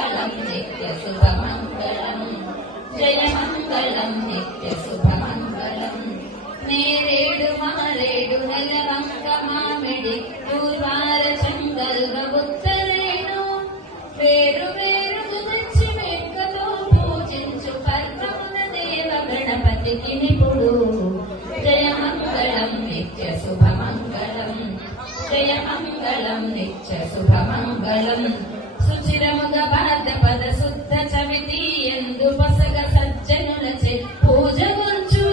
మంగళం నిత్య శుభమంగళం జయ మంగళం నిత్య శుభమంగళం నేరేడు మారేడు నెలవంక మామిడి పూర్వార చంగల్వ ఉత్తరేణు వేరు వేరు తెచ్చి మెక్కతో పూజించు కర్మమున దేవ గణపతికి నిపుడు జయ మంగళం నిత్య శుభమంగళం జయ మంగళం నిత్య శుభమంగళం సుచిరముగ భాద్రపద శుద్ధ చవితి ఎందు పసగ సజ్జనులచే పూజ గుంచు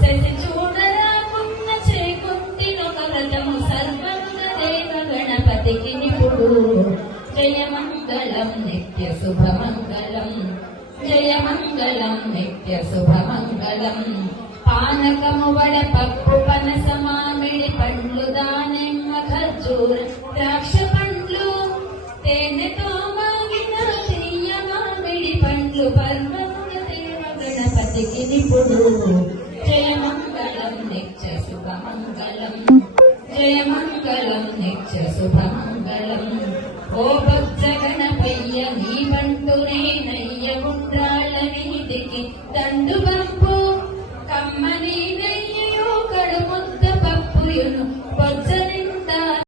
శశి చూడరాకున్న చేకుంటినొక వ్రతము సర్వముగ దేవ గణపతికి నిపుడు జయ మంగళం నిత్య శుభమంగళం జయ మంగళం నిత్య శుభమంగళం పానకము వడపప్పు పనస మామిడి పండ్లు దానిమ్మ ఖర్జూర ద్రాక్ష పండ్లు తేనెతో మాగిన తీయ మామిడి పండ్లు పర్వముగ దేవ గణపతికి నిపుడు జయ మంగళం నిత్య శుభమంగళం జయ మంగళం నిత్య శుభమంగళం ఓ భక్త గణపయ్య నీ బంటు నేనయ్య ఉండ్రాళ్ళ వీధికి దండు